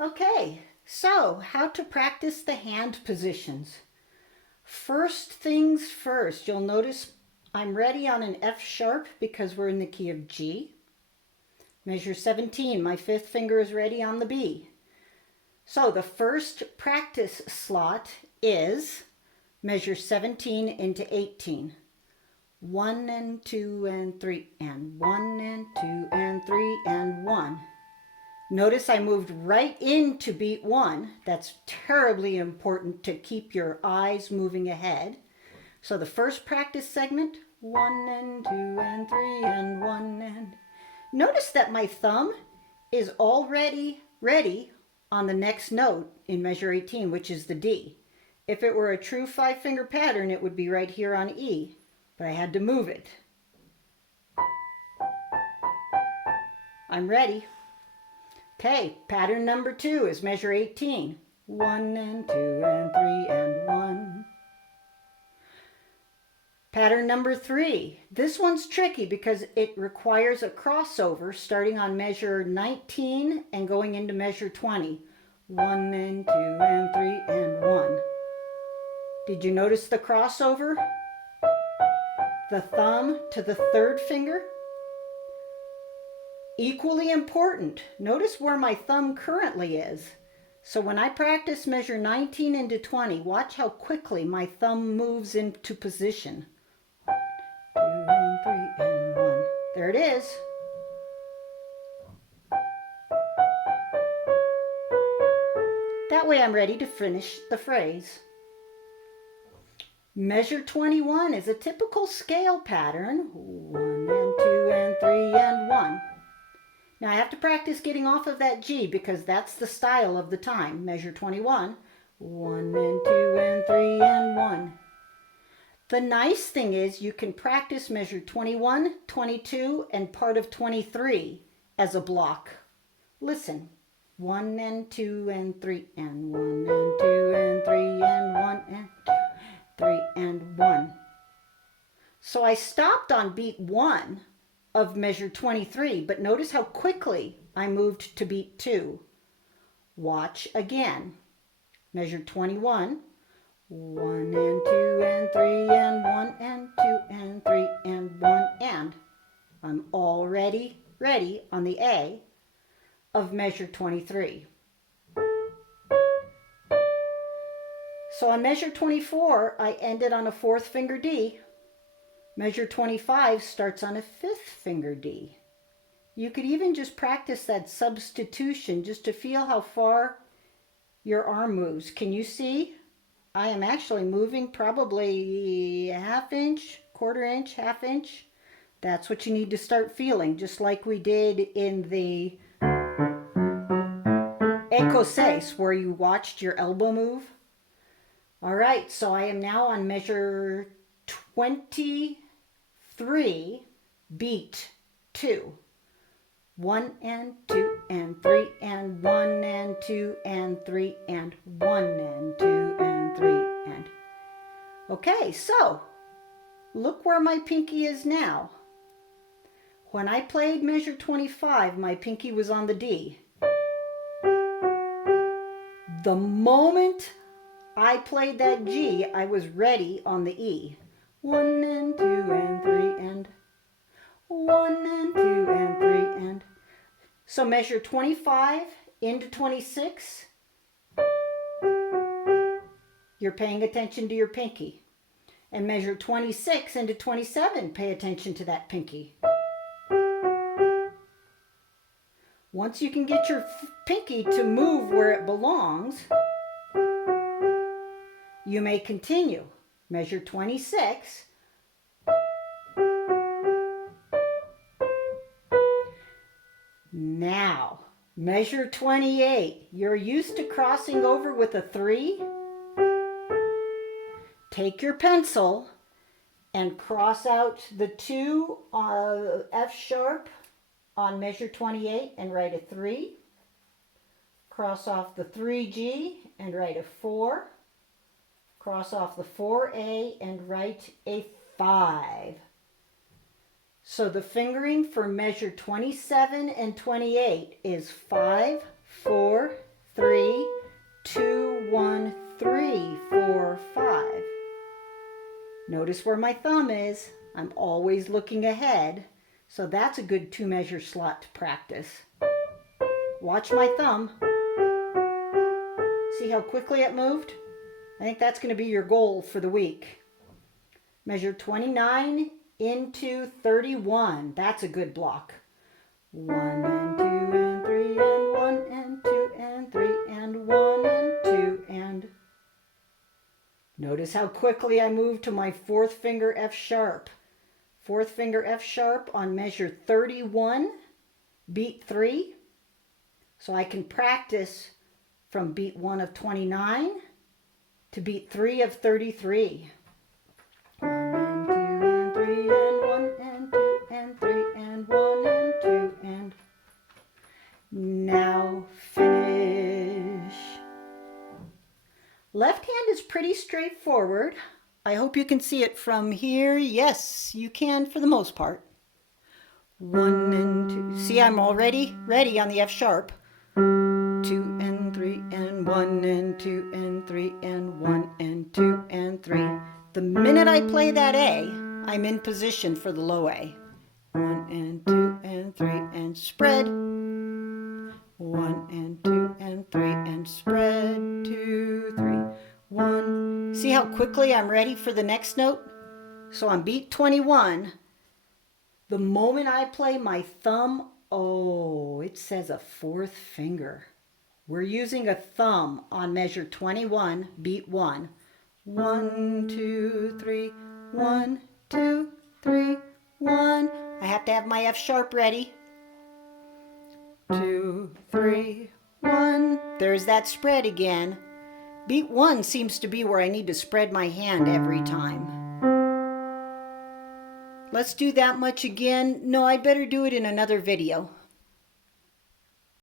Okay, so how to practice the hand positions. First things first, you'll notice I'm ready on an F sharp because we're in the key of G. Measure 17, my fifth finger is ready on the B. So the first practice slot is measure 17 into 18. 1 and 2 and 3 and 1 and 2 and 3 and 1. Notice I moved right into beat 1. That's terribly important to keep your eyes moving ahead. So the first practice segment, 1 and 2 and 3 and 1 and... Notice that my thumb is already ready on the next note in measure 18, which is the D. If it were a true 5-finger pattern, it would be right here on E, but I had to move it. I'm ready. Okay, pattern number 2 is measure 18. 1 and 2 and 3 and 1. Pattern number 3. This one's tricky because it requires a crossover starting on measure 19 and going into measure 20. 1 and 2 and 3 and 1. Did you notice the crossover? The thumb to the third finger? Equally important, notice where my thumb currently is. So when I practice measure 19 into 20, watch how quickly my thumb moves into position. 2 and 3 and 1. There it is. That way I'm ready to finish the phrase. Measure 21 is a typical scale pattern. 1 and 2 and 3 and 1. Now I have to practice getting off of that G because that's the style of the time. Measure 21. 1 and 2 and 3 and 1. The nice thing is you can practice measure 21, 22, and part of 23 as a block. Listen. 1 and 2 and 3 and 1 and 2 and 3 and 1 and 2, 3 and 1. So I stopped on beat 1 of measure 23, but notice how quickly I moved to beat 2. Watch again. Measure 21. 1 and 2 and 3 and 1 and 2 and 3 and 1 and I'm already ready on the A of measure 23. So on measure 24, I ended on a 4th finger D. Measure 25 starts on a 5th finger D. You could even just practice that substitution just to feel how far your arm moves. Can you see? I am actually moving probably a ½ inch, quarter inch, ½ inch. That's what you need to start feeling, just like we did in the écossais, where you watched your elbow move. All right, so I am now on measure 23, beat 2. 1 and 2 and 3 and 1 and 2 and 3 and 1 and 2 and 3 and... Okay, so look where my pinky is now. When I played measure 25, my pinky was on the D. The moment I played that G, I was ready on the E. 1 and 2 and 3 and 1 and 2 and 3 and... So measure 25 into 26. You're paying attention to your pinky. And measure 26 into 27, pay attention to that pinky. Once you can get your pinky to move where it belongs, you may continue. Measure 26. Now, measure 28. You're used to crossing over with a 3. Take your pencil and cross out the 2 F sharp on measure 28 and write a 3. Cross off the 3G and write a 4. Cross off the 4A and write a 5. So the fingering for measure 27 and 28 is 5, 4, Notice where my thumb is. I'm always looking ahead. So that's a good 2-measure slot to practice. Watch my thumb. See how quickly it moved? I think that's going to be your goal for the week. Measure 29 into 31. That's a good block. 1 and 2 and 3 and 1 and 2 and 3 and 1 and 2 and... Notice how quickly I move to my 4th finger F sharp. 4th finger F sharp on measure 31, beat 3. So I can practice from beat 1 of 29 to beat 3 of 33. 1 and 2 and 3 and 1 and 2 and 3 and 1 and 2 and... Now finish. Left hand is pretty straightforward. I hope you can see it from here. Yes, you can for the most part. 1 and 2. See, I'm already ready on the F sharp. 2 and 3 and 1 and 2 and 3 and 1 and 2 and 3. The minute I play that A, I'm in position for the low A. 1 and 2 and 3 and spread. 1 and 2 and 3 and spread. 2, 3, 1. See how quickly I'm ready for the next note? So on beat 21, the moment I play my thumb, oh, it says a 4th finger. We're using a thumb on measure 21, beat 1. 1, 2, 3, 1, 2, 3, 1. I have to have my F sharp ready. 2, 3, 1. There's that spread again. Beat 1 seems to be where I need to spread my hand every time. Let's do that much again. No, I'd better do it in another video.